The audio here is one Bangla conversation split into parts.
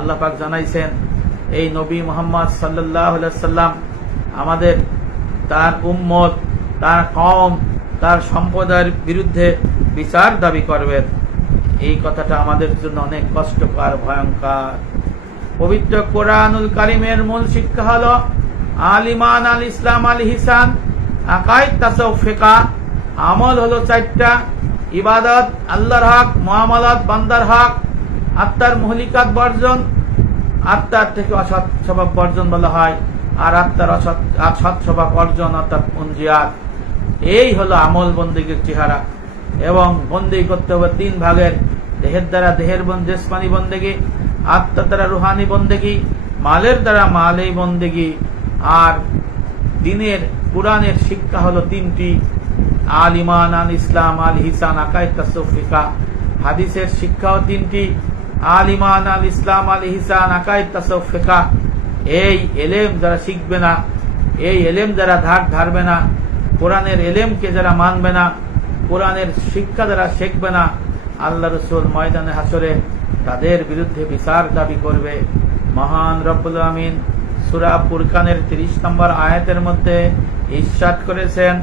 আল্লাহ পাক জানাইছেন এই নবী মুহাম্মদ সাল্লাল্লাহু আলাইহি ওয়াসাল্লাম আমাদের তার উম্মত, তার কওম, তার সম্প্রদায়ের বিরুদ্ধে বিচার দাবি করবেন। এই কথাটা আমাদের জন্য অনেক কষ্টকর, ভয়ঙ্কর। পবিত্র কোরআনুল কারীমের মূল শিক্ষা হলো আল ঈমান, আল ইসলাম, আল ইহসান, আকায়েদ, তাসাউফ, ফিকহ। আমল হলো চারটা: ইবাদত আল্লাহর হক, মুআমালাত বান্দার হক, আত্মার মুহলিকাত বর্জন, আত্মার থেকে অসৎ স্বভাব বর্জন বলা হয়, আর আত্মার সৎ স্বভাব অর্জন অর্থাৎ মুনজিয়াত। এই হলো আমল বন্দেগীর চেহারা। এবং বন্দেগী করতে হবে তিন ভাগের: দেহের দ্বারা দেহের জিসমানি বন্দেগী, আত্মার দ্বারা রুহানি বন্দেগী, মালের দ্বারা মালি বন্দেগী। আর দিনের কুরআনের শিক্ষা হলো তিনটি: আল ঈমান, আল ইসলাম, আল ইহসান, আকায়েদ, তাসাউফ, ফিকহ। হাদিসের শিক্ষাও তিনটি: আল ঈমান, আল ইসলাম, আল ইহসান, আকায়েদ, তাসাউফ, ফিকহ। এই এলেম যারা শিখবে না, এই এলেম যারা ধারবে না, কোরআনের এলেমকে যারা মানবে না, কোরআনের শিক্ষা যারা শিখবে না, আল্লাহ রাসূল ময়দানে হাসরে তাদের বিরুদ্ধে বিচার দাবি করবে। মহান রব্বুল আমিন সূরা ফুরকানের 30 নম্বর আয়াতের মধ্যে ইরশাদ করেছেন,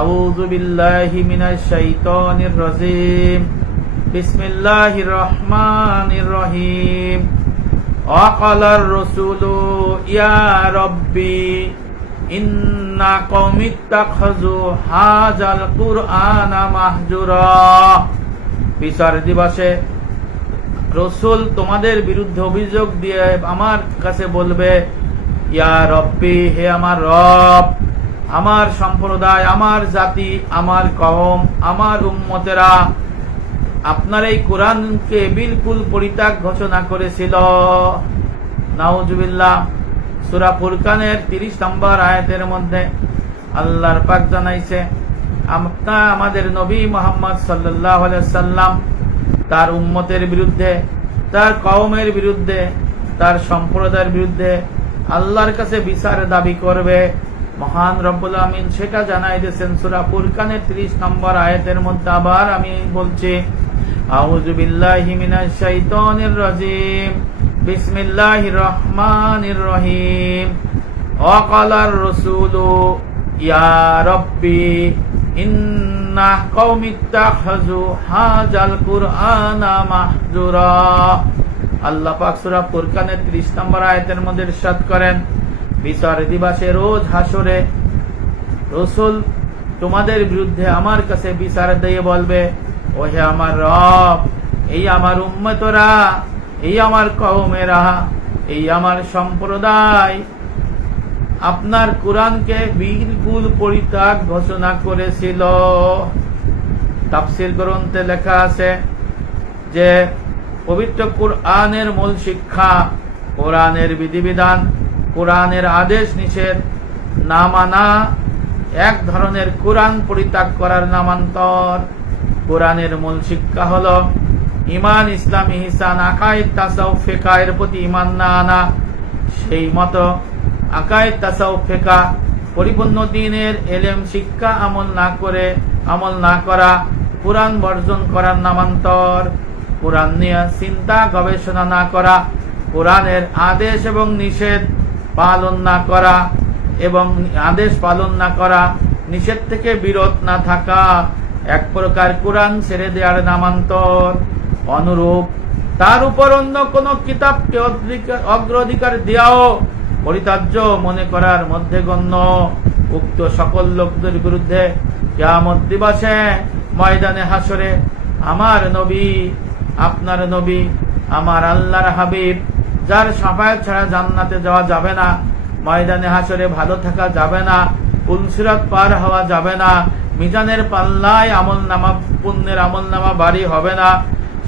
আউযু বিল্লাহি মিনাশ শাইতানির রাজীম, বিসমিল্লাহির রহমানির রহিম। ওয়াকালার রাসূলু ইয়া রাব্বি ইন্না কওমি ইত্তাখাযু হাযাল কুরআনা মাহজুরা। বিচার দিবসে রাসূল তোমাদের বিরুদ্ধে অভিযোগ দিয়ে আমার কাছে বলবে, ইয়া রব্বি, হে আমার রব, আমার সম্প্রদায়, আমার জাতি, আমার কওম, আমার উম্মতেরা আপনার এই কোরআনকে বিলকুল পরিত্যাগ ঘোষণা করেছিল। নাউজুবিল্লাহ। সূরা ফুরকানের 30 নম্বর আয়াতের মধ্যে আল্লাহর পাক জানাইছে, আমাদের নবী মুহাম্মদ সাল্লাল্লাহু আলাইহি ওয়াসাল্লাম তার উম্মতের বিরুদ্ধে, তার কওমের বিরুদ্ধে, তার সম্প্রদায়ের বিরুদ্ধে আল্লাহর কাছে বিচার দাবি করবে। মহান রব্বুল আমিন সেটা জানাই দিয়েছেন সূরা ফুরকানের 30 নম্বর আয়াতের মধ্যে। আবার আমি বলছি, আউযু বিল্লাহি মিনাশ শাইতানির রাজীম, বিসমিল্লাহির রহমানির রহিম। ওয়াকালার রাসূলু ইয়া রাব্বি ইন্না কওমি ইত্তাখাযু হাযাল কুরআনা মাহজুরা। আল্লাহ পাক সূরা ফুরকানের 30 নম্বর আয়াতের মধ্যে ইরশাদ করেন, বিচার দিবসে রোজ হাসরে রাসূল তোমাদের বিরুদ্ধে আমার কাছে বিচার দিয়ে বলবে, ও হে আমার রব, এই আমার উম্মতরা, এই আমার কওমেরা, এই আমার সম্প্রদায় আপনার কোরআনকে বিলকুল পরিত্যাগ ঘোষণা করেছিল। তাফসীর গ্রন্থে লেখা আছে যে পবিত্র কোরআনের মূল শিক্ষা, কোরআনের বিধিবিধান, কোরআনের আদেশ নিষেধ না মানা এক ধরনের কোরআন পরিত্যাগ করার নামান্তর। কোরআনের মূল শিক্ষা হলো ঈমান, ইসলাম, ইহসান, আকায়েদ, তাসাউফ, ফিকহ এর প্রতি ঈমান না আনা, সেই মতো আকায়েদ, তাসাউফ, ফিকহ পরিপূর্ণ দ্বীনের এলেম শিক্ষা আমল না করা, কোরআন বর্জন করার নামান্তর। কোরআন নিয়ে চিন্তা গবেষণা না করা, কোরআনের আদেশ এবং নিষেধ পালন না করা, এবং আদেশ পালন না করা, নিষেধ থেকে বিরত না থাকা এক প্রকার কোরআন ছেড়ে দেওয়ার নামান্তর। অনুরূপ তার উপর অন্য কোন কিতাবকে অগ্রাধিকার দেওয়াও পরিত্যাজ্য মনে করার মধ্যে গণ্য। উক্ত সকল লোকদের বিরুদ্ধে কিয়ামত দিবসে ময়দানে হাসরে আমার নবী, আপনার নবী, আমার আল্লাহর হাবিব, যার শাফায়াত ছাড়া জান্নাতে যাওয়া যাবে না, ময়দানে হাসরে ভালো থাকা যাবে না, পুলসিরাত পার হওয়া যাবে না, মিজানের পাল্লায় আমলনামা, পুণ্যের আমলনামা ভারী হবে না,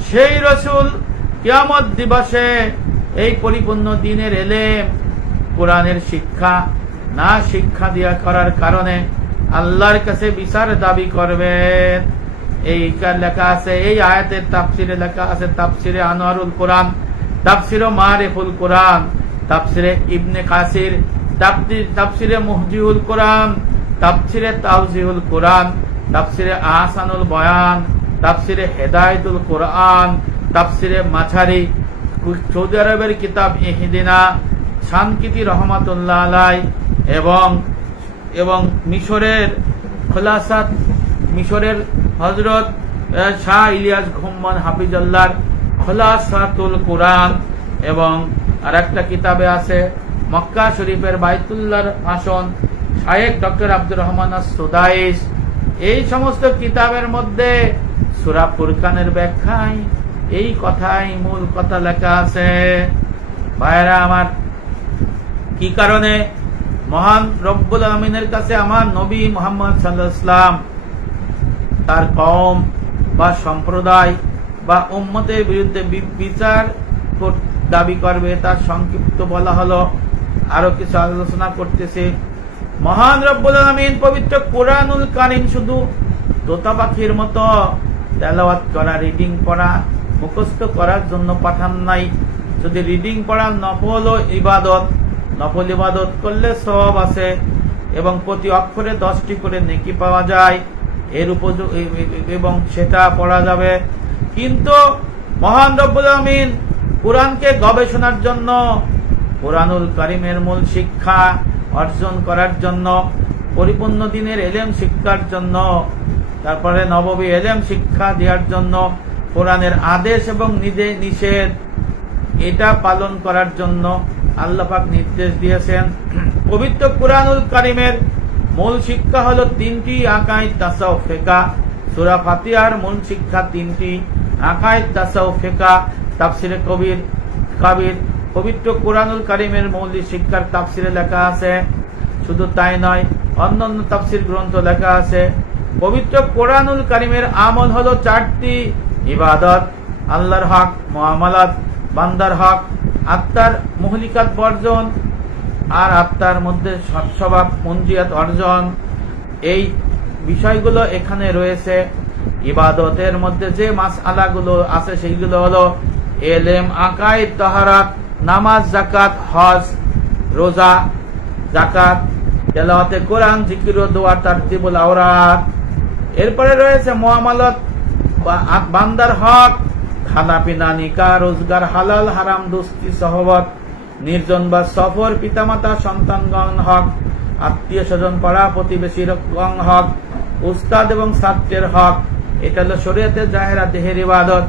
সেই রাসূল কিয়ামত দিবসে এই পরিপূর্ণ দ্বীনের এলেম, কোরআনের শিক্ষা না শিক্ষা দিয়া করার কারণে আল্লাহর কাছে বিচার দাবি করবেন। এই লেখা আছে, এই আয়াতের তাফসিরে লেখা আছে, তাফসিরে আনোয়ারুল কোরআন, তাফসিরে মারিফুল কোরআন, তাফসিরে ইবনে কাসির, তাফসিরে মুহজিউল কোরআন, তাফসিরে তাওজিহুল কোরআন, তাফসিরে আহসানুল বয়ান, তাফসিরে হেদায়েতুল কোরআন, তাফসিরে মাঝারি, সৌদি আরবের কিতাব ইহদিনা শানকিতি রহমাতুল্লাহ আলাই এবং মিশরের খোলাসাত, মিশরের হযরত শাহ ইলিয়াস ঘুম্মান হাফিজাল্লাহর খোলাসাতুল কুরআন, এবং আরেকটা কিতাবে আছে মক্কা শরীফের বাইতুল্লাহর ভাষণ শায়েখ ডক্টর আব্দুর রহমান আস-সুদাইস। এই সমস্ত কিতাবের মধ্যে সূরা ফুরকানের ব্যাখ্যায় এই কথাই মূল কথা লেখা আছে। ভাইরা আমার, কি কারণে মহান রব্বুল আমিনের কাছে আমার নবী মুহাম্মদ সাল্লাল্লাহু আলাইহি ওয়াসাল্লাম তার কওম বা সম্প্রদায় বা উম্মতের বিরুদ্ধে বিচার দাবি করবে, তার সংক্ষিপ্ত বলা হলো। আরো কিছু আলোচনা করতেছে। মহান রব্বুল আমিন পবিত্র কোরআনুল কারীম শুধু তোতা পাখির মতো তেলাওয়াত করা, রিডিং পড়া, মুখস্থ করার জন্য পাঠান নাই। যদি রিডিং পড়া নফল ইবাদত, নফল ইবাদত করলে সওয়াব আছে এবং প্রতি অক্ষরে 10টি করে নেকি পাওয়া যায়, এর উপযোগ এবং সেটা পড়া যাবে। কিন্তু মহান রব্বুল আমিন কোরআনকে গবেষণার জন্য, কোরআনুল কারীমের মূল শিক্ষা অর্জন করার জন্য, পরিপূর্ণ দিনের এলেম শিক্ষার জন্য, তারপরে নববী এলেম শিক্ষা দেওয়ার জন্য, কোরআনের আদেশ এবং নিষেধ এটা পালন করার জন্য আল্লাহ পাক নির্দেশ দিয়েছেন। পবিত্র কোরআনুল কারীমের মূল শিক্ষা হলো 3টি আকাইদ, তাসাউফ, ফিকহ। সূরা ফাতিহার মূল শিক্ষা 3টি আকাইদ, তাসাউফ, ফিকহ, তাফসিরে কবির। পবিত্র কোরআনুল কারীমের মৌলিক শিক্ষার তাফসিরে লেখা আছে। শুধু তাই নয়, অন্যান্য তাফসির গ্রন্থ লেখা আছে। পবিত্র কোরআনুল কারীমের আমল হলো 4টি ইবাদত: আল্লাহর হক, মুআমালাত, বান্দার হক, আত্মার মুহলিকাত বর্জন আর আত্মার মধ্যে সৎস্বভাব মুনজিয়াত অর্জন। এই বিষয়গুলো এখানে রয়েছে। ইবাদতের মধ্যে যে মাসআলাগুলো আছে সেইগুলো হলো এলেম, আকাইদ, তাহারাত, নামাজ, যাকাত, হজ, রোজা, যাকাত, তেলাওয়াতে কোরআন, জিকির ও দোয়া, তারতিবুল আওরাত। এরপরে রয়েছে মুআমালাত, বান্দার হক, খানা পিনা, নিকাহ, রোজগার, হালাল হারাম, দোস্তি, সহবত, নির্জন বা সফর, পিতামাতা সন্তানগণ হক, আত্মীয় স্বজন পাড়া প্রতিবেশীর হক, উস্তাদ এবং ছাত্রের হক। এটা হলো শরীয়তের জাহেরা দেহের ইবাদত।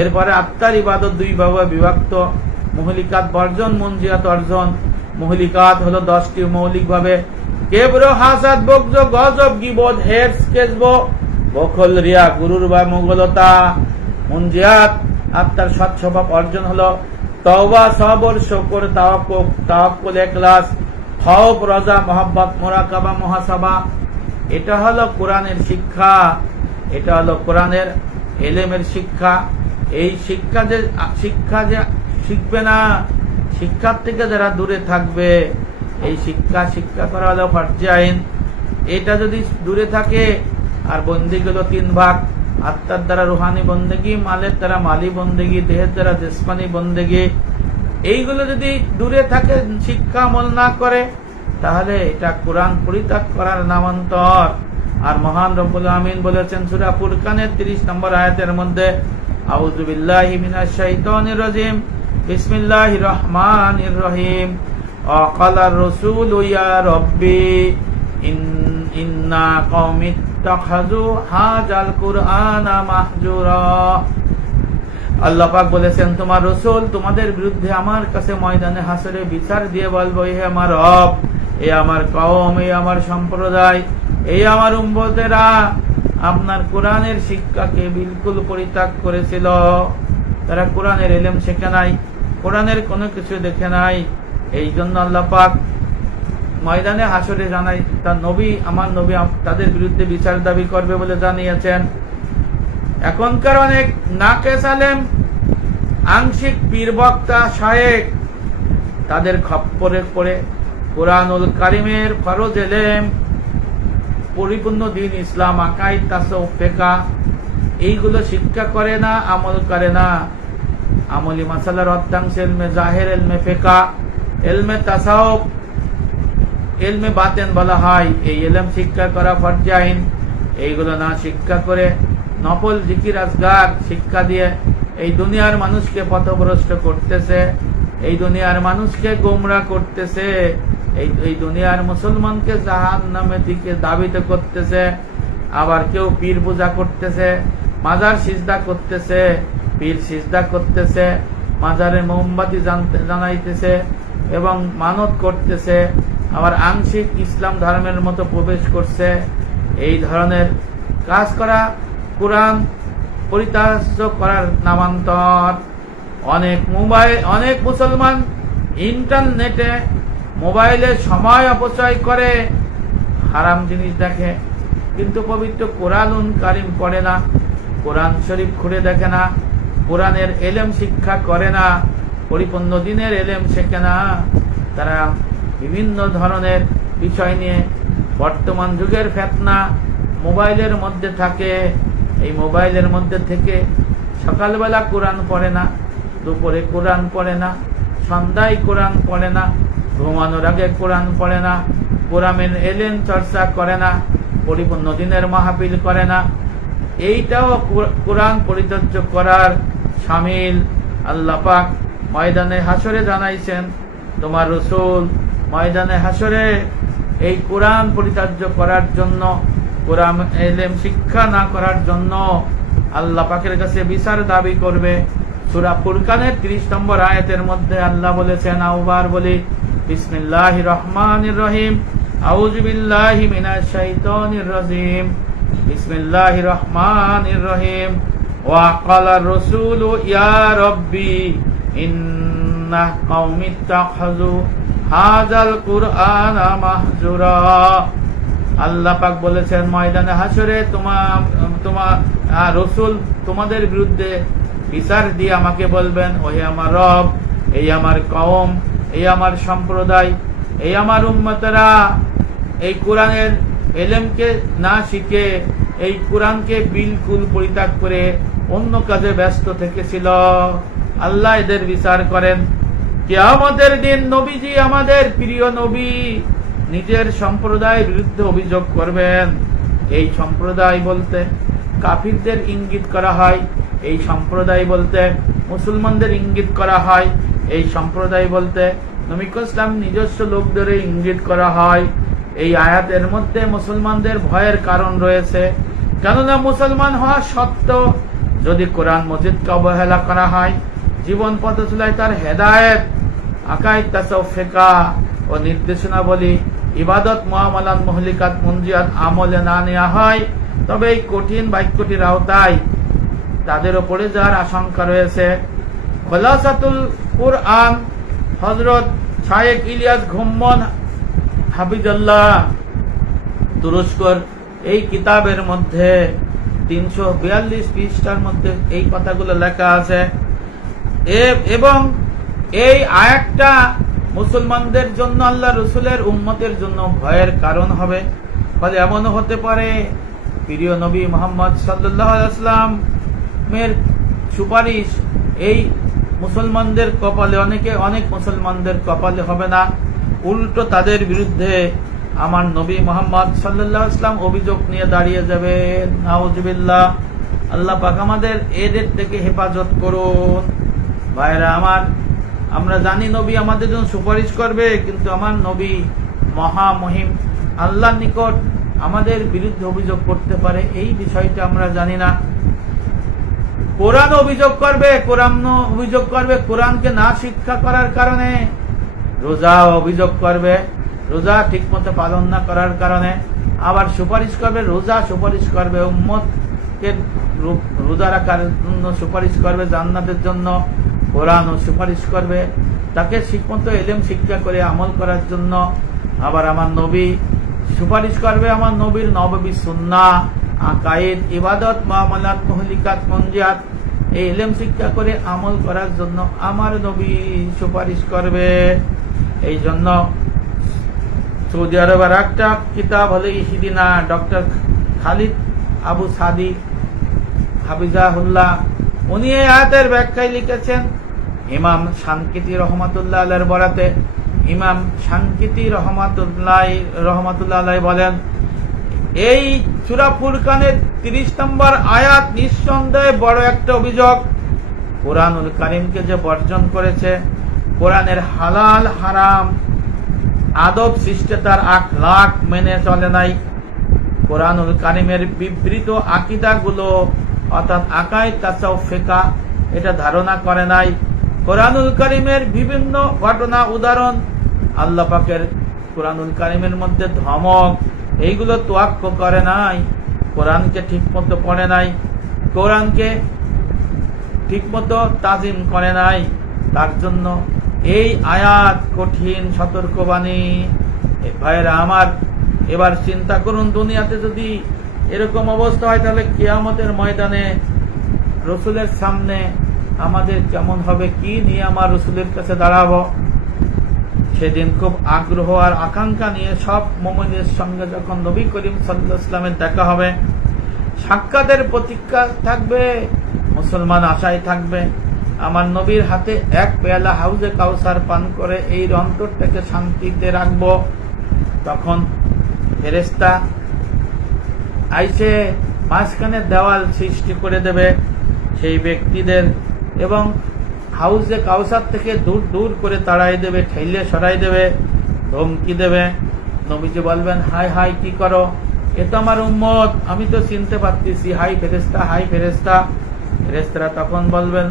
এরপরে আত্মার ইবাদত 2 ভাগে বিভক্ত: মুহলিকাত বর্জন, মুনজিয়াত অর্জন। মুহলিকাত হলো 10টি মৌলিক ভাবে: কেবর, হাসাদ, বগজ, গজব, গীবত, হেরস, কেজব, বখল, রিয়া, গুরুর বা মুগলতা। মুনজিয়াত আত্মার সৎ স্বভাব অর্জন হলো তওবা, সবর, শুকর, তাওয়াক্কুল, ইখলাস, খৌফ, রজা, মহব্বত, মুরাকাবা, মুহাসাবা। এটা হলো কোরআনের শিক্ষা, এটা হলো কোরআনের এলেমের শিক্ষা। এই শিক্ষা যে শিখবে না, শিক্ষার থেকে যারা দূরে থাকবে, এই শিক্ষা করা হলো ফরজে আইন। এটা যদি দূরে থাকে, আর বন্দেগীগুলো 3 ভাগ: আত্মার দ্বারা রুহানি বন্দেগী, মালের দ্বারা মালি বন্দেগী, দেহের দ্বারা জিসমানি বন্দেগী। এইগুলো যদি দূরে থাকে, শিক্ষা আমল না করে, তাহলে এটা কোরআন পরিত্যাগ করার নামান্তর। আর মহান রব্বুল আমিন বলেছেন সূরা ফুরকানের 30 নম্বর আয়াতের মধ্যে, আউযু বিল্লাহি মিনাশ শাইতানির রাজিম, বিসমিল্লাহির রহমানির রহিম, ওয়াকালার রাসূলু ইয়া রাব্বি ইন্না কওমি ইত্তাখাযু হাযাল কুরআনা মাহজুরা। আল্লাহ পাক বলেছেন, তোমার রাসূল তোমাদের বিরুদ্ধে আমার কাছে ময়দানে হাসরে বিচার দিয়ে বলবো, হে আমার রব, এই আমার কওম, এই আমার সম্প্রদায়, এই আমার উম্মতেরা আপনার কোরআনের শিক্ষাকে বিলকুল পরিত্যাগ করেছিল। তারা কোরআনের ইলম শেখে নাই, কোরআনের কোনো কিছু দেখে নাই। এই জন্য আল্লাহ পাক ময়দানে হাসরে জানাই, তার নবী, আমার নবী তাদের বিরুদ্ধে বিচার দাবি করবে বলে জানিয়েছেন। এখনকার অনেক নাকেস আলেম, আংশিক পীর বক্তা, শায়েখ, তাদের খপ্পরে পড়ে কোরআনুল কারীমের ফরজ এলেম, পরিপূর্ণ দ্বীন ইসলাম, আকাইদ, তাসাউফ, ফিকহ এইগুলো শিক্ষা করে না, আমল করে না। আমলি মাসালার অর্ধাংশ ইলমে জাহির, ইলমে ফিকহ, ইলমে তাসাউফ, ইলমে বাতেন বলা হয়। এই ইলম শিক্ষা করা ফরজ আইন। এইগুলো না শিক্ষা করে নফল জিকির আজগার শিক্ষা দিয়ে এই দুনিয়ার মানুষকে পথভ্রষ্ট করতেছে, এই দুনিয়ার মানুষকে গোমরা করতেছে, এই দুনিয়ার মুসলমানকে জাহান্নামের দিকে ধাবিত করতেছে। আবার কেউ পীর পূজা করতেছে, মাজার সিজদা করতেছে, পীর সিজদা করতেছে, মাজারে মোমবাতি জানাইতেছে এবং মানত করতেছে, আবার আংশিক ইসলাম ধর্মের মতো প্রবেশ করছে। এই ধরনের কাজ করা কুরআন পরিত্যাজ্য করার নামান্তর। অনেক মুসলমান ইন্টারনেটে মোবাইলে সময় অপচয় করে, হারাম জিনিস দেখে, কিন্তু পবিত্র কোরআনুল কারীম পড়ে না, কোরআন শরীফ খুলে দেখে না, কোরআনের এলেম শিক্ষা করে না, পরিপূর্ণ দিনের এলেম শেখে না। তারা বিভিন্ন ধরনের বিষয় নিয়ে বর্তমান যুগের ফিতনা মোবাইলের মধ্যে থাকে। এই মোবাইলের মধ্যে থেকে সকালবেলা কোরআন পড়ে না, দুপুরে কোরআন পড়ে না, সন্ধ্যায় কোরআন পড়ে না, ঘুমানোর আগে কোরআন পড়ে না, কোরআনের এলেম চর্চা করে না, পরিপূর্ণ দিনের মাহফিল করে না। এইটাও কোরআন পরিত্যাজ্য করার শামিল। আল্লাহ পাক ময়দানে হাসরে জানাইছেন, তোমার রাসূল ময়দানে হাসরে এই কোরআন পরিত্যাজ্য করার জন্য, কোরআন এলেম শিক্ষা না করার জন্য আল্লাহ পাকের কাছে বিচার দাবি করবে। সূরা ফুরকানের 30 নম্বর আয়াতের মধ্যে আল্লাহ বলেছেন, আবার বলি, বিসমিল্লাহির রহমানির রহিম, আউযু বিল্লাহি মিনাশ শাইতানির রাজিম, বিসমিল্লাহির রহমানির রহিম, ওয়া ক্বালার রাসূলু ইয়া রাব্বি ইন্না কওমি ইত্তাখাযু হাযাল কুরআনা মাহজুরা। আল্লাহ পাক বলেছেন, ময়দানে হাসরে তোমার রাসূল তোমাদের বিরুদ্ধে বিচার দিয়ে আমাকে বলবেন, ওহে আমার রব, এই আমার কওম, এই আমার সম্প্রদায়, এই আমার উম্মতরা এই কোরআনের এলেমকে না শিখে, এই কোরআনকে বিলকুল পরিত্যাগ করে অন্য কাজে ব্যস্ত থেকেছিল। আল্লাহ এদের বিচার করেন। কিয়ামতের দিন নবীজি, আমাদের প্রিয় নবী, নিজের সম্প্রদায়ের বিরুদ্ধে অভিযোগ করবেন। এই সম্প্রদায় বলতে কাফিরদের ইঙ্গিত করা হয়, এই সম্প্রদায় বলতে মুসলমানদের ইঙ্গিত করা হয়, এই সম্প্রদায় বলতে নবী ইসলাম নিজস্ব লোকদের ইঙ্গিত করা হয়। এই আয়াতের মধ্যে মুসলমানদের ভয়ের কারণ রয়েছে, কেননা মুসলমান হওয়া সত্ত্বেও যদি কোরআন মজিদকে অবহেলা করা হয়, জীবন পথচলায় তার হেদায়েত, আকাইদ, তাসাউফ, ফিকহ ও নির্দেশনাবলী, ইবাদত, মুআমালাত, মুহলিকাত, মুনজিয়াত আমলে না নেওয়া হয়, তবে এই কঠিন বাক্যটির আওতায় তাদের উপরে যাওয়ার আশঙ্কা রয়েছে। খোলাসাতুল কুরআন, হযরত শায়েখ ইলিয়াস ঘুম্মন হাফিজাল্লাহ তুরস্কর এই কিতাবের মধ্যে 342 পৃষ্ঠার মধ্যে এই কথাগুলো লেখা আছে। এবং এই আয়াতটা মুসলমানের জন্য, আল্লাহ রসুলের উম্মতের জন্য ভয়ের কারণ হবে। ফলে এমনও হতে পারে প্রিয় নবী মুহাম্মদ সাল্লাল্লাহু আলাইহি ওয়াসাল্লামের সুপারিশ এই মুসলমানদের কপালে, অনেক মুসলমানদের কপালে হবে না, উল্টো তাদের বিরুদ্ধে আমার নবী মুহাম্মদ সাল্লাল্লাহু আলাইহি ওয়াসাল্লাম অভিযোগ নিয়ে দাঁড়িয়ে যাবেন। নাউযুবিল্লাহ। আল্লাহ পাক আমাদের এদের থেকে হেফাজত করুন। ভাইরা আমার, আমরা জানি নবী আমাদের জন্য সুপারিশ করবে, কিন্তু আমার নবী মহামহিম, আল্লাহর নিকট আমাদের বিরুদ্ধে অভিযোগ করতে পারে, এই বিষয়টা আমরা জানি না। কোরআন অভিযোগ করবে কোরআনকে না শিক্ষা করার কারণে, রোজা অভিযোগ করবে রোজা ঠিক মতো পালন না করার কারণে, আবার সুপারিশ করবে উম্মতকে রোজা রাখার জন্য সুপারিশ করবে, জান্নাতের জন্য। কোরআনও সুপারিশ করবে তাকে ঠিকমতো এলেম শিক্ষা করে আমল করার জন্য। আবার আমার নবী সুপারিশ করবে আমার নবীর নববী সুন্নাহ, আকায়েদ, ইবাদত, মুআমালাত, মুহলিকাত, মুনজিয়াত, এই এলেম শিক্ষা করে আমল করার জন্য আমার নবী সুপারিশ করবে। এই জন্য সৌদি আরবের একটা কিতাব হলো ইহদিনা, ডক্টর খালিদ আবু সাদি হাফিজাহুল্লাহ, উনি এই আয়াতের ব্যাখ্যায় লিখেছেন। ইমাম শানকিতি রহমাতুল্লাহ আলাইহির বরাতে ইমাম শানকিতি রহমাতুল্লাহ আলাইহি বলেন, এই সূরা ফুরকানের 30 নম্বর আয়াত নিঃসন্দেহে বড় একটা অভিযোগ। কোরআনুল কারীমকে যে বর্জন করেছে, কোরআনের হালাল হারাম আদব শিষ্টাচার আখলাক মেনে চলে নাই, কোরআনুল কারীমের বিবৃত আকীদাগুলো অর্থাৎ আকায়েদ তাসাউফ ফিকহ এটা ধারণা করে নাই, কোরআনুল কারীমের বিভিন্ন ঘটনা উদাহরণ, আল্লাহ পাকের কোরআনুল কারীমের মধ্যে ধমক এইগুলো তোয়াক্কা করে নাই, কোরআনকে ঠিকমতো পড়ে নাই, কোরআনকে ঠিকমতো তাজিম করে নাই। তার জন্য এই আয়াত কঠিন সতর্কবাণী। ভাইয়েরা আমার, এবার চিন্তা করুন, দুনিয়াতে যদি এরকম অবস্থা হয় তাহলে কিয়ামতের ময়দানে রসুলের সামনে আমাদের কেমন হবে, কি নিয়ে আমার রসুলের কাছে দাঁড়াবো। সেদিন খুব আগ্রহ আর আকাঙ্ক্ষা নিয়ে সব মুমিনের সঙ্গে যখন নবী করিম সাল্লাল্লাহু আলাইহি ওয়াসাল্লামের দেখা হবে, সাক্ষাতের প্রতীক্ষা থাকবে, মুসলমান আশায় থাকবে আমার নবীর হাতে এক পেয়ালা হাউজে কাউসার পান করে এই অন্তরটাকে শান্তিতে রাখবো। তখন ফেরেশতা আইসে মাঝখানে দেওয়াল সৃষ্টি করে দেবে সেই ব্যক্তিদের এবং হাউজে কাউসার থেকে দূর দূর করে তাড়াই দেবে, ঠেলে সরাই দেবে, ধমকি দেবে। নবীজি বলবেন, হাই হাই কি করো, এ তো আমার উম্মত, আমি তো চিনতে পারতেছি, হাই ফেরেশতা, হাই ফেরেশতা। ফেরেশতারা তখন বলবেন,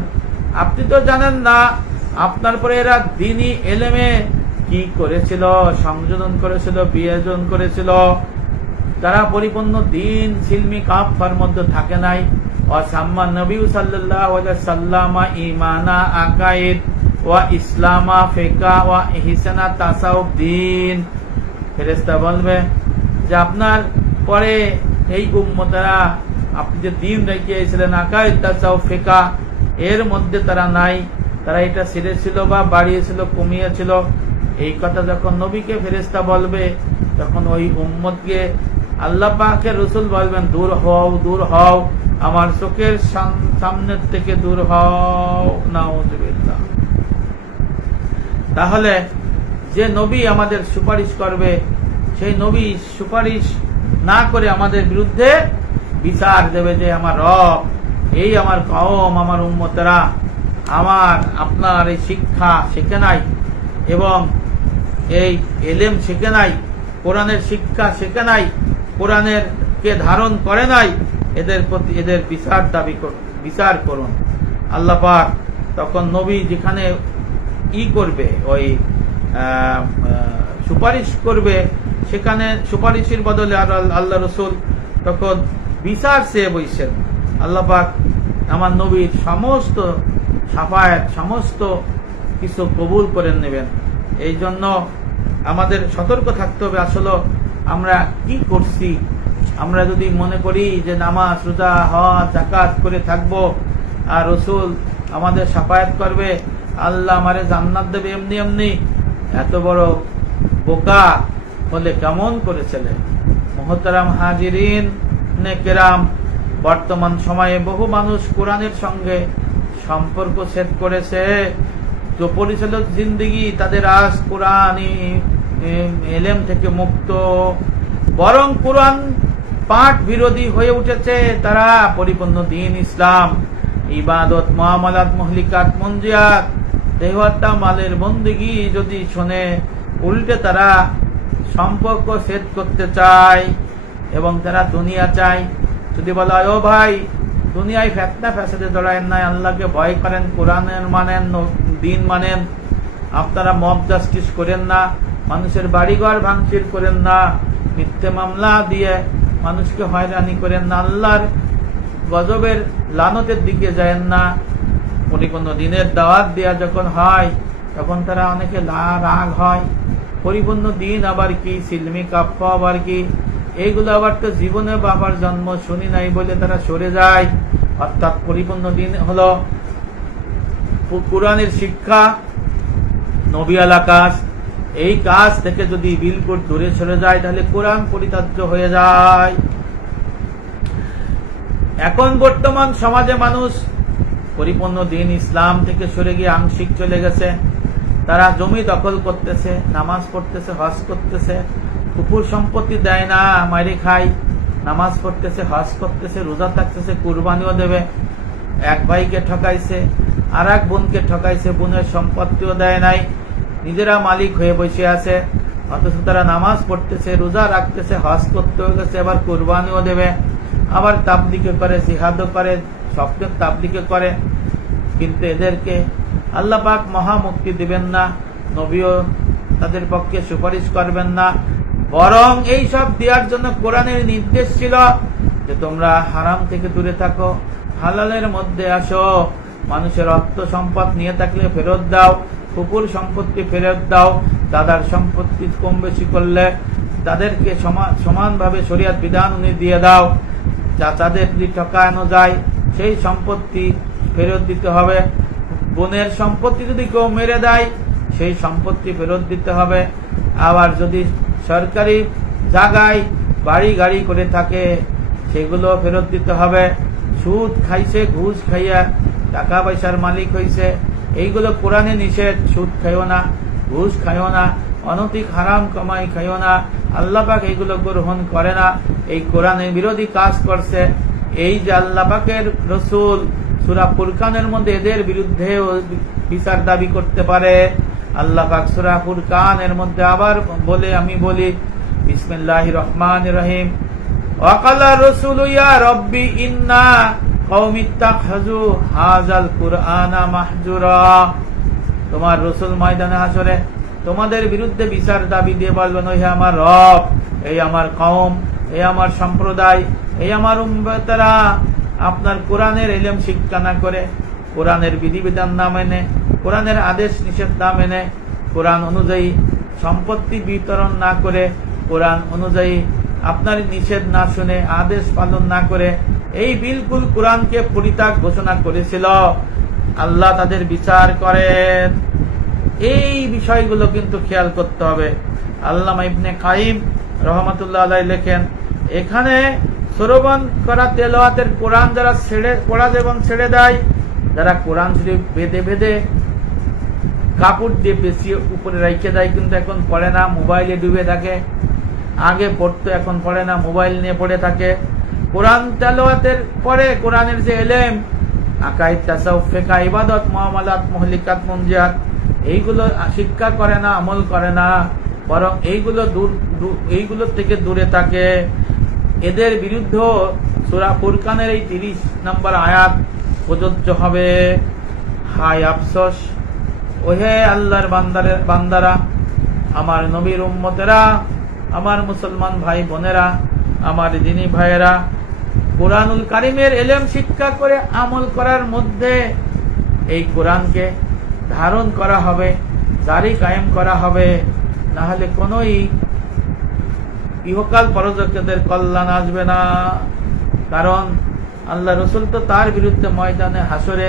আপনি তো জানেন না আপনার পরে এরা দ্বীনি এলেমে কি করেছিল, সংযোজন করেছিল, বিয়োজন করেছিল, তারা পরিপূর্ণ দ্বীন সিলমি কাফার মধ্যে থাকে নাই। ওয়াসাম্মা নবী সাল্লাল্লাহু আলাইহি ওয়াসাল্লাম ঈমানা আকায়েদ ওয়া ইসলামা ফিকহ ওয়া ইহসানা তাসাউফ দ্বীন। ফেরেশতা বলবে যে আপনার পরে এই উম্মতেরা আপনি যে দ্বীন রেখেছিলেন আকায়েদ তাসাউফ ফিকহ এর মধ্যে তারা নাই, তারা এটা ছেড়েছিল বা বাড়িয়েছিল, কমিয়েছিল। এই কথা যখন নবীকে ফেরেশতা বলবে তখন ওই উম্মতকে আল্লাহ পাকের রাসূল বলবেন, দূর হও, দূর হও, আমার চোখের সামনের থেকে দূর হও। নাউযুবিল্লাহ। তাহলে যে নবী আমাদের সুপারিশ করবে সেই নবী সুপারিশ না করে আমাদের বিরুদ্ধে বিচার দেবে যে আমার রব, এই আমার কওম, আমার উম্মতেরা আমার আপনার এই শিক্ষা শেখে নাই এবং এই এলেম শেখে নাই, কোরআনের শিক্ষা শেখে নাই, কোরআনের কে ধারণ করে নাই, এদের প্রতি এদের বিচার করুন। আল্লাহ পাক তখন নবী যেখানে করবে ওই সুপারিশ করবে সেখানে সুপারিশের বদলে আর আল্লাহ রসুল তখন বিচার চেয়ে বসছেন। আল্লাহ পাক আমার নবীর সমস্ত সাফায়াত সমস্ত কিছু কবুল করে নেবেন। এই জন্য আমাদের সতর্ক থাকতে হবে, আসলে আমরা কি করছি। আমরা যদি মনে করি যে নামাজ রোজা হজ যাকাত করে থাকবো আর রসুল আমাদের সাফায়াত করবে, আল্লাহ আমারে জান্নাত দেবে এমনি এমনি, এত বড় বোকা হলে কেমন করে চলে। মুহতারাম হাজিরিন কেরাম, বর্তমান সময়ে বহু মানুষ কোরআনের সঙ্গে সম্পর্ক ছেদ করেছে, তো পরিচালক জিন্দেগি তাদের আজ কোরআনী এলেম থেকে মুক্ত, বরং কোরআন পাঠ বিরোধী হয়ে উঠেছে। তারা পরিপূর্ণ দ্বীন ইসলাম, ইবাদত, মুআমালাত, মুহলিকাত, মুনজিয়াত, দেহহত্যা, মালের বন্দেগী যদি শোনে, উল্টে তারা সম্পর্ক ছেদ করতে চায় এবং তারা দুনিয়া চায়। যদি বলা হয়, ও ভাই দুনিয়ায় ফিতনা ফ্যাসাদে জড়ায়েন নাই, আল্লাহকে ভয় করেন, কোরআনের মানেন, দ্বীন মানেন, আপনারা মব জাস্টিস করেন না, মানুষের বাড়িঘর ভাঙচুর করেন না, মিথ্যে মামলা দিয়ে মানুষকে হয়রানি করেন না, আল্লাহর গজবের লানতের দিকে যায়েন না, পরিপূর্ণ দ্বীনের দাওয়াত দেয়া যখন হয় তখন তারা অনেকে রাগ হয়। পরিপূর্ণ দ্বীন আবার কি, সিলমি কাফা আবার কি, এইগুলো আবার তো জীবনে বাবার জন্ম শুনি নাই বলে তারা সরে যায়। অর্থাৎ পরিপূর্ণ দ্বীন হলো কোরআনের শিক্ষা, নবী আলা কাজ, এই কাজ থেকে যদি বিলকুল দূরে সরে যায় তাহলে কোরআন পরিত্যাজ্য হয়ে যায়। এখন বর্তমান সমাজে মানুষ পরিপূর্ণ দ্বীন ইসলাম থেকে সরে গিয়ে আংশিক চলে গেছে। তারা জমি দখল করতেছে, নামাজ পড়তেছে, হজ করতেছে, কুকুর সম্পত্তি দেয় না, মাইরে খায়, নামাজ পড়তেছে, হজ করতেছে, রোজা থাকতেছে, কুরবানিও দেবে, এক ভাইকে ঠকাইছে, আর এক বোনকে ঠকাইছে, বোনের সম্পত্তিও দেয় নাই, নিজেরা মালিক হয়ে বসে আছে, অথচ তারা নামাজ পড়তেছে, রোজা রাখতেছে, হজ করতেও গেছে, আবার কুরবানিও দেবে, আবার তাবলিগে করে, জিহাদও করে, স্বপ্ন তাবলিগে করে। কিন্তু এদেরকে আল্লাহ পাক মহামুক্তি দিবেন না, নবীও তাদের পক্ষে সুপারিশ করবেন না, বরং এই সব দেওয়ার জন্য কোরআনের নির্দেশ ছিল যে তোমরা হারাম থেকে দূরে থাকো, হালালের মধ্যে আসো, মানুষের অর্থ সম্পদ নিয়ে থাকলে ফেরত দাও, কুকুর সম্পত্তি ফেরত দাও, দাদার সম্পত্তি কম বেশি করলে তাদেরকে সমানভাবে শরিয়ত বিধান অনুযায়ী দিয়ে দাও, চাচাদের যদি ঠকানো যায় সেই সম্পত্তি ফেরত দিতে হবে, বোনের সম্পত্তি যদি কেউ মেরে দেয় সেই সম্পত্তি ফেরত দিতে হবে, আবার যদি সরকারি জায়গায় বাড়ি গাড়ি করে থাকে সেগুলো ফেরত দিতে হবে, সুদ খাইছে, ঘুষ খাইয়া টাকা পয়সার মালিক হইছে, এইগুলো কোরআনে নিষেধ, সুদ খাইও না, ঘুষ খাইও না, অনৈতিক হারাম কামাই খাইও না, আল্লাহ পাক এইগুলো গ্রহণ করে না, এই কোরআনের বিরোধী কাজ করছে। এই যে আল্লাহ পাকের রসুল সূরা ফুরকানের মধ্যে এদের বিরুদ্ধে বিচার দাবি করতে পারে। আল্লাহ পাক সূরা ফুরকানের মধ্যে আবার বলে, আমি বলি বিসমিল্লাহির রহমানির রহিম, ওয়াকালা রাসূলু ইয়া রাব্বি ইন্না কওমি ইত্তাখাযু হাযাল কুরআনা মাহজুরা। তোমার রাসূল ময়দানে হাসরে তোমাদের বিরুদ্ধে বিচার দাবি দিয়ে বলবেন, হে আমার রব, এই আমার কওম, এই আমার সম্প্রদায়, এই আমার উম্মতেরা আপনার কোরআনের ইলম শিক্ষা না করে, কোরআনের বিধিবিধান না মেনে, কোরআনের আদেশ নিষেধ না মেনে, কোরআন অনুযায়ী সম্পত্তি বিতরণ না করে, কোরআন অনুযায়ী আপনার নিষেধ না শুনে, আদেশ পালন না করে এই বিলকুল কোরআনকে পরিত্যাগ ঘোষণা করেছিল, আল্লাহ তাদের বিচার করেন। এই বিষয়গুলো কিন্তু খেয়াল করতে হবে। আল্লামা ইবনে কাইম রহমাতুল্লাহ আলাইহি লেখেন, এখানে শ্রবণ করা তেলাওয়াতের কোরআন যারা পড়া এবং ছেড়ে দেয়, যারা কোরআন শরীফ বেঁধে বেঁধে কাপড় দিয়ে পেঁচিয়ে উপরে রেখে দেয়, কিন্তু এখন পড়ে না, মোবাইলে ডুবে থাকে, আগে পড়তো এখন পড়ে না, মোবাইল নিয়ে পড়ে থাকে। কোরআন তেলাওয়াতের পরে কোরআনের যে ইলম, আকাইদ, তাসাউফ, ফিকহ, ইবাদত, মুআমালাত, মুহলিকাত, মুনজিয়াত, এইগুলো শিক্ষা করে না, আমল করে না, বরং এইগুলো থেকে দূরে থাকে, এদের বিরুদ্ধে সূরা ফুরকানের এই 30 নম্বর আয়াত প্রযোজ্য হবে। হায় আফসোস, ওহে আল্লাহর বান্দারা, আমার নবীর উম্মতেরা, আমার মুসলমান ভাই বোনেরা, আমার দ্বীনী ভাইয়েরা, কুরআনুল কারীমের ইলম শিক্ষা করে আমল করার মধ্যে এই কোরআনকে ধারণ করা হবে, জারি কায়েম করা হবে, না হলে কোনই ইহকাল পরজগতের কল্যাণ আসবে না। কারণ আল্লাহ রসুল তো তার বিরুদ্ধে ময়দানে হাসরে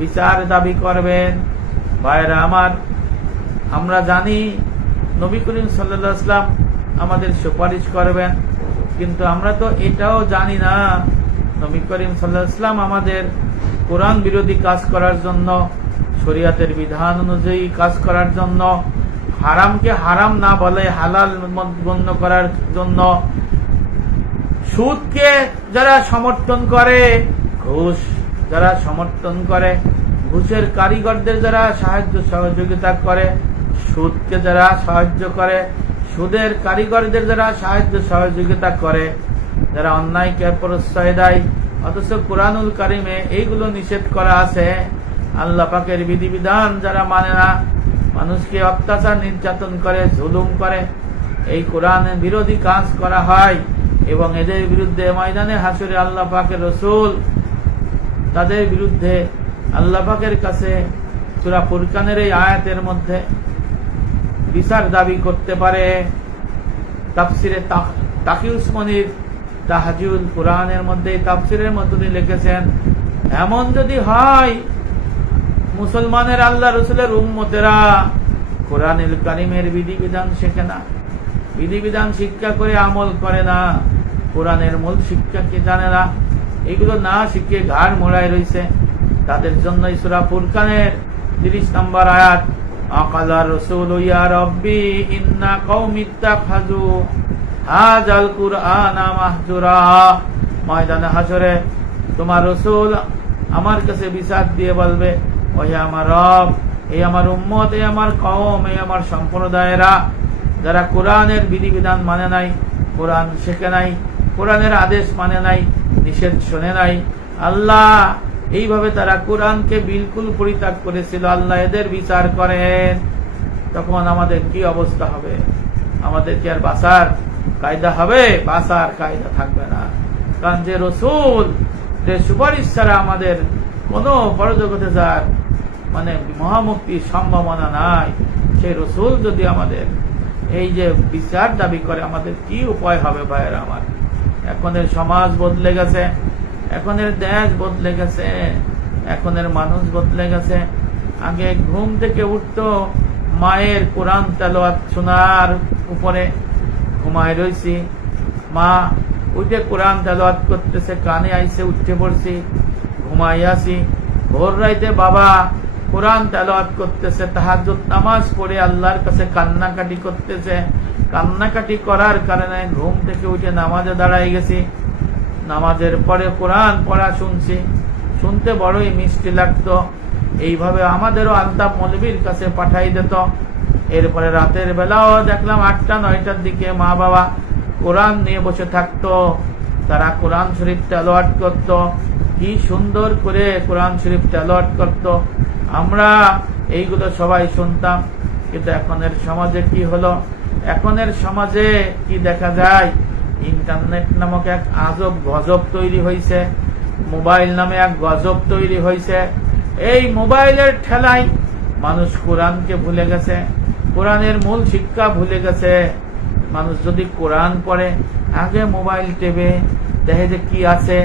বিচার দাবি করবেন। ভাইরা আমার, আমরা জানি নবী করিম সাল্লাল্লাহু আলাইহি ওয়াসাল্লাম আমাদের সুপারিশ করবেন, কিন্তু আমরা তো এটাও জানি না নবী করিম সাল্লাল্লাহু আলাইহি ওয়াসাল্লাম আমাদের কোরআন বিরোধী কাজ করার জন্য, শরীয়তের বিধান অনুযায়ী কাজ করার জন্য, হারামকে হারাম না বলে হালাল গণ্য করার জন্য, সুদকে যারা সমর্থন করে, ঘুষ যারা সমর্থন করে, ঘুষের কারিগরদের যারা সাহায্য সহযোগিতা করে, সুদকে যারা সাহায্য করে, সুদের কারিগরদের যারা সাহায্য সহযোগিতা করে, যারা অন্যায়কে প্রশ্রয় দেয়, অথচ কোরআনুল কারীমে এইগুলো নিষেধ করা আছে। আল্লাহ পাকের বিধিবিধান যারা মানে না, মানুষকে অত্যাচার নির্যাতন করে, জুলুম করে, এই কোরআন বিরোধী কাজ করা হয় এবং এদের বিরুদ্ধে ময়দানে হাসরে আল্লাহ পাকের রসুল তাদের বিরুদ্ধে আল্লাহ পাকের কাছে সূরা ফুরকানের এই আয়াতের মধ্যে বিচার দাবি করতে পারে। তাফসিরে তাকি উসমানীর তাহজিউল কুরআনের মধ্যে, তাফসিরের মধ্যে লিখেছেন, এমন যদি হয় মুসলমানের আল্লাহ রসুলের উম্মতেরা কোরআনুল কারীমের বিধিবিধান শেখে না, বিধিবিধান শিক্ষা করে আমল করে না, কোরআনের মূল শিক্ষাকে জানে না, এগুলো না শিখে ঘাড় মোড়ায় রয়েছে, তাদের জন্য সূরা ফুরকানের 30 নম্বর আয়াত, আকালা রাসূলু ইয়া রাব্বি ইন্না কওমি ইত্তাখাযু হাযাল কুরআনা মাহজুরা। ময়দানে হাসরে তোমার রাসূল আমার কাছে বিচার দিয়ে বলবে, ওহে আমার রব, এই আমার উম্মত, এই আমার কওম, এই আমার সম্প্রদায়েরা যারা কোরআনের বিধিবিধান মানে নাই, কোরআন শেখে নাই, কোরআনের আদেশ মানে নাই, নিষেধ শোনে নাই, আল্লাহ এইভাবে তারা কোরআনকে বিলকুল পরিত্যাগ করেছিল, আল্লাহ এদের বিচার করেন, তখন আমাদের কি অবস্থা হবে? আমাদের কি আর বাঁচার কায়দা হবে? বাঁচার কায়দা থাকবে না। কারণ যে রসুল, যে সুপারিশ ছাড়া আমাদের কোন পরজগতে যার মানে মহামুক্তির সম্ভাবনা নাই, সেই রসুল যদি আমাদের এই যে বিচার দাবি করে, আমাদের কি উপায় হবে ভাইয়েরা আমার? এখনের সমাজ বদলে গেছে, এখনের দেশ বদলে গেছে, এখনের মানুষ বদলে গেছে। আগে ঘুম থেকে উঠতো মায়ের কোরআন তেলাওয়াত শোনার উপরে, ঘুমায় রয়েছি, মা উঠে কোরআন তেলাওয়াত করতেছে, কানে আইসে উঠে পড়ছি, ঘুমাই আসি। ভোর রাইতে বাবা কোরআন তেলাওয়াত করতেছে, তাহাজ্জুদ নামাজ পড়ে আল্লাহর কাছে কান্নাকাটি করতেছে, কান্নাকাটি করার কারণে ঘুম থেকে উঠে নামাজে দাঁড়াই গেছি, নামাজের পরে কোরআন পড়া শুনছি, শুনতে বড়ই মিষ্টি লাগতো। এইভাবে আমাদেরও আলতাফ মৌলবীর কাছে পাঠাই দিত। এরপরে রাতের বেলাও দেখলাম 8টা-9টার দিকে মা বাবা কোরআন নিয়ে বসে থাকতো, তারা কোরআন শরীফ তেলাওয়াত করত, কি সুন্দর করে কোরআন শরীফ তেলাওয়াত করত, আমরা এইগুলো সবাই শুনতাম। কিন্তু এখনের সমাজে কি হলো? এখনের সমাজে কি দেখা যায়? ইন্টারনেট নামক এক আজব গজব তৈরি হয়েছে, মোবাইল নামে এক গজব তৈরি হয়েছে। এই মোবাইলের ঠেলায় মানুষ কোরআনকে ভুলে গেছে, কোরআনের মূল শিক্ষা ভুলে গেছে। মানুষ যদি কোরআন পড়ে, আগে মোবাইল টেপে দেখে যে কি আছে,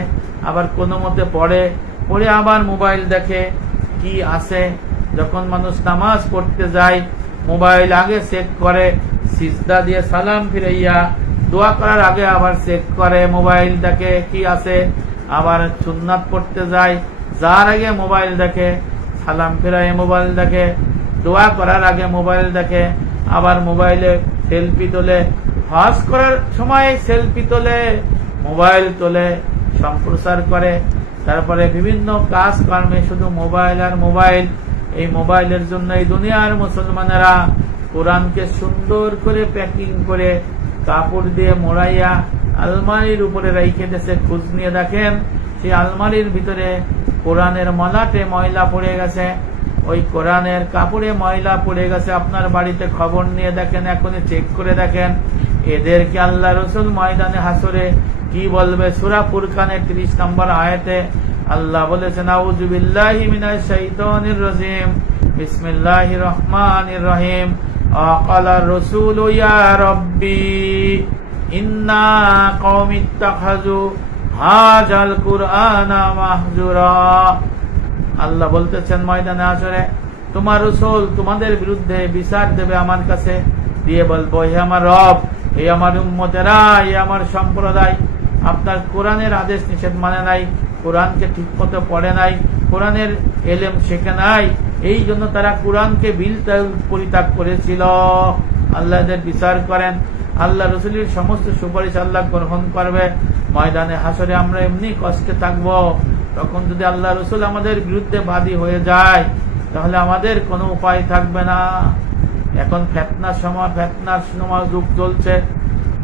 আবার কোনো মতে পড়ে, পড়ে আবার মোবাইল দেখে কি আছে। যখন মানুষ নামাজ পড়তে যায়, মোবাইল আগে চেক করে, সিজদা দিয়ে সালাম ফিরাইয়া দোয়া করার আগে আবার চেক করে, মোবাইল দেখে কি আছে। আবার সুন্নাত পড়তে যায়, যার আগে মোবাইল দেখে, সালাম ফিরাইয়ে মোবাইল দেখে, দোয়া করার আগে মোবাইল দেখে, আবার মোবাইলে সেলফি তোলে, হজ করার সময় সেলফি তোলে, মোবাইল তোলে, সম্প্রচার করে। তারপরে বিভিন্ন কাজ কর্মে শুধু মোবাইল আর মোবাইল। এই মোবাইলের জন্য এই দুনিয়ার মুসলমানেরা কোরআনকে সুন্দর করে প্যাকিং করে কাপড় দিয়ে মোড়াইয়া আলমারির উপরে রেখে দিয়েছে। খোঁজ নিয়ে দেখেন, সেই আলমারির ভিতরে কোরআনের মলাটে ময়লা পড়ে গেছে, ওই কোরআনের কাপড়ে ময়লা পড়ে গেছে। আপনার বাড়িতে খবর নিয়ে দেখেন, এখনই চেক করে দেখেন, এদেরকে আল্লাহ রসুল ময়দানে হাসরে কি বলবে? সূরা ফুরকানের 30 নম্বর আয়াতে আল্লাহ বলেছেন, আউযু বিল্লাহি মিনাশ শাইতানির রাজিম, বিসমিল্লাহির রহমানির রহিম, আকালা রাসূল ইয়া রাব্বি ইন্না কওমি ইত্তাখাযু হাযাল কুরআনা মাহজুরা। আল্লাহ বলতেছেন ময়দানে হাসরে তোমার রাসূল তোমাদের বিরুদ্ধে বিচার দেবে আমার কাছে, দিয়ে বলবো, হে আমার রব, হে আমার উম্মতেরা, হে আমার সম্প্রদায়, আপনার কোরআনের আদেশ নিষেধ মানে নাই, কোরআনকে ঠিক মতো পড়ে নাই, কোরআনের এলেম শেখে নাই, এই জন্য তারা কোরআনকে পরিত্যাগ করেছিল। আল্লাহ এদের বিচার করেন। আল্লাহ রসুলের সমস্ত সুপারিশ আল্লাহ গ্রহণ করবে। ময়দানে হাসরে আমরা এমনি কষ্টে থাকব। তখন যদি আল্লাহ রসুল আমাদের বিরুদ্ধে বাদী হয়ে যায়, তাহলে আমাদের কোনো উপায় থাকবে না। এখন ফেতনার সময় যুগ চলছে,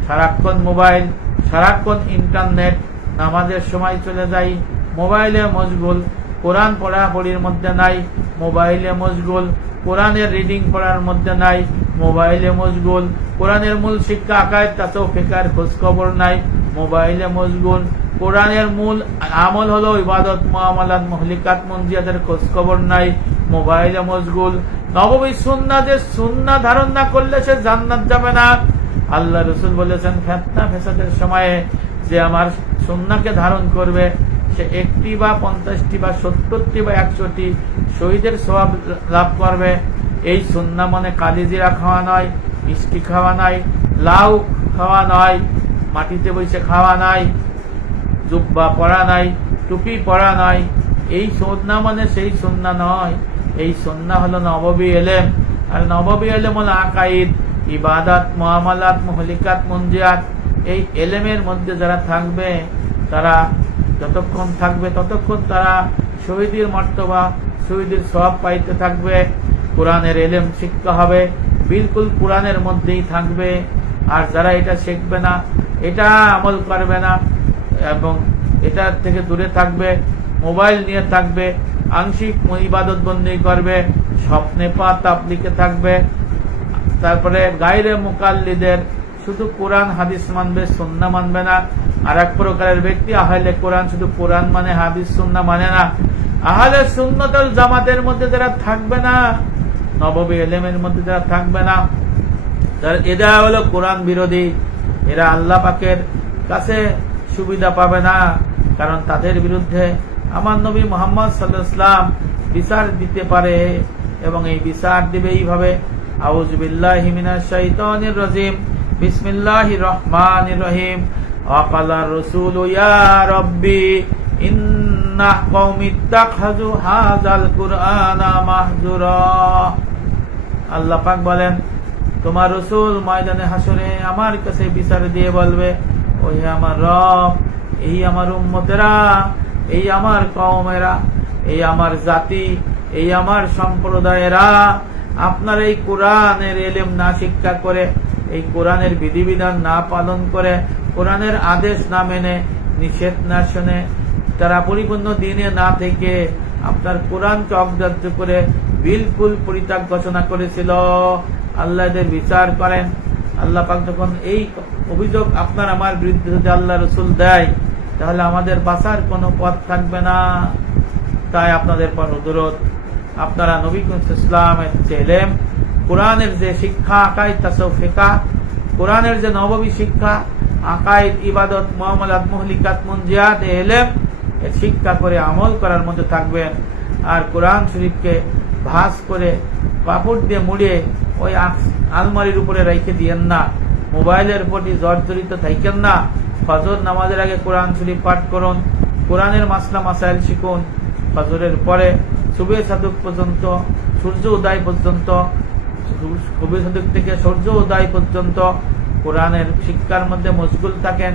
সারাক্ষণ মোবাইল, সারাক্ষণ ইন্টারনেট, নামাজের সময় চলে যাই মোবাইলে মশগুল, কোরআন পড়াপড়ির মধ্যে নাই, মোবাইলে মশগুল, কোরআনের রিডিং পড়ার মধ্যে নাই, মোবাইলে মশগুল, কোরআনের মূল শিক্ষা আকায়েদ তাসাউফ ফিকহের খোঁজ খবর নাই, মোবাইলে মশগুল, কোরআনের মূল আমল হলো ইবাদত মুআমালাত মুহলিকাত মুনজিয়াতের খোঁজ খবর নাই, মোবাইলে মশগুল। নববী সুন্নাহ, যে সুন্নাহ ধারণ না করলে সে জান্নাত যাবে না। আল্লাহ রাসূল বলেছেন, ফিতনা ফেসাদের সময়ে যে আমার সুন্নাহকে ধারণ করবে, সে 1টি বা 50টি বা 70টি বা 100টি শহীদের সওয়াব লাভ করবে। এই সুন্নাহ মানে কালিজিরা খাওয়া নয়, মিষ্টি খাওয়া নাই, লাউ খাওয়া নয়, মাটিতে বসে খাওয়া নাই, জুব্বা পরা নাই, টুপি পরা নাই। এই সুন্নাহ মানে সেই সুন্নাহ নয়। এই সুন্নাহ হলো নববী এলেম। আর নববী এলেম হলো আকাইদ, ইবাদত, মুআমালাত, মুহলিকাত, মুনজিয়াত। এই এলেমের মধ্যে যারা থাকবে, তারা যতক্ষণ থাকবে ততক্ষণ তারা শহীদের মর্তবা, শহীদের সওয়াব পাইতে থাকবে। কোরআনের ইলম শিক্ষা হবে, বিলকুল কোরআনের মধ্যেই থাকবে। আর যারা এটা শিখবে না, এটা আমল করবে না এবং এটা থেকে দূরে থাকবে, মোবাইল নিয়ে থাকবে, আংশিক ইবাদত বন্দী করবে, স্বপ্নে পা তাবলিগে থাকবে, তারপরে গায়রে মুকাল্লিদের শুধু কোরআন হাদিস মানবে, সুন্নাহ মানবে না। আর এক প্রকারের ব্যক্তি আহলে কোরআন, শুধু কোরআন মানে, হাদিস সুন্নাহ মানে না। আহলে সুন্নাত ওয়াল জামাতের মধ্যে যারা থাকবে না, নববী ইলমের মধ্যে যারা থাকবে না, এরা হলো কোরআন বিরোধী। এরা আল্লাহ পাকের কাছে সুবিধা পাবে না, কারণ তাদের বিরুদ্ধে আমার নবী মুহাম্মদ সাল্লাল্লাহু আলাইহি ওয়াসাল্লাম বিচার দিতে পারে এবং এই বিচার দিবে এইভাবে। আউযু বিল্লাহি মিনাশ শাইতানির রাজিম, বিসমিল্লাহির রহমানির রহিম। ওয়া ক্বালা রাসূলু ইয়া রাব্বি ইন্না কওমি ইত্তাখাযু হাযাল কুরআনা মাহজুরা। আল্লাহ পাক বলেন, তোমার রাসূল ময়দানে হাসরে আমার কাছে বিচার দিয়ে বলবে, ওই আমার রব, এই আমার উম্মতেরা, এই আমার কওমেরা, এই আমার জাতি, এই আমার সম্প্রদায়েরা আপনার এই কোরআনের ইলম না শিক্ষা করে, এই কোরআনের বিধিবিধান না পালন করে, কোরআনের আদেশ না মেনে, নিষেধ না শুনে, তারা পরিপূর্ণ দিনে না থেকে আপনার কোরআনকে অগ্রাহ্য করে বিলকুল পরিত্যাগ ঘোষণা করেছিল। আল্লাহ এদের বিচার করেন। আল্লাহ পাক যখন এই অভিযোগ আপনার আমার বিরুদ্ধে যদি আল্লাহ রসুল দেয়, তাহলে আমাদের বাঁচার কোনো পথ থাকবে না। তাই আপনাদের পর অনুরোধ, আপনারা নবী ইসলামের যে ইলম, কোরআনের যে শিক্ষা, আকাইদ, তাসাউফ, ফিকহ, কোরআনের যে নববী শিক্ষা, আকাইদ, ইবাদত, মুআমালাত, মুহলিকাত, মুনজিয়াত, ইলম, এর শিক্ষা করে আমল করার মধ্যে থাকবেন। আর কোরআন শরীফকে ভাঁজ করে কাপড় দিয়ে মুড়িয়ে ওই আলমারির উপরে রেখে দিয়েন না। মোবাইলের প্রতি জর্জরিত থাকেন না। ফজর নামাজের আগে কোরআন শরীফ পাঠ করুন, কোরআনের মাসলা মাসাইল শিখুন। ফজরের পরে সুবে সাদুক পর্যন্ত, সূর্য উদয় পর্যন্ত, সুবে সাদুক থেকে সূর্য উদয় পর্যন্ত কোরআনের শিক্ষার মধ্যে মশগুল থাকেন।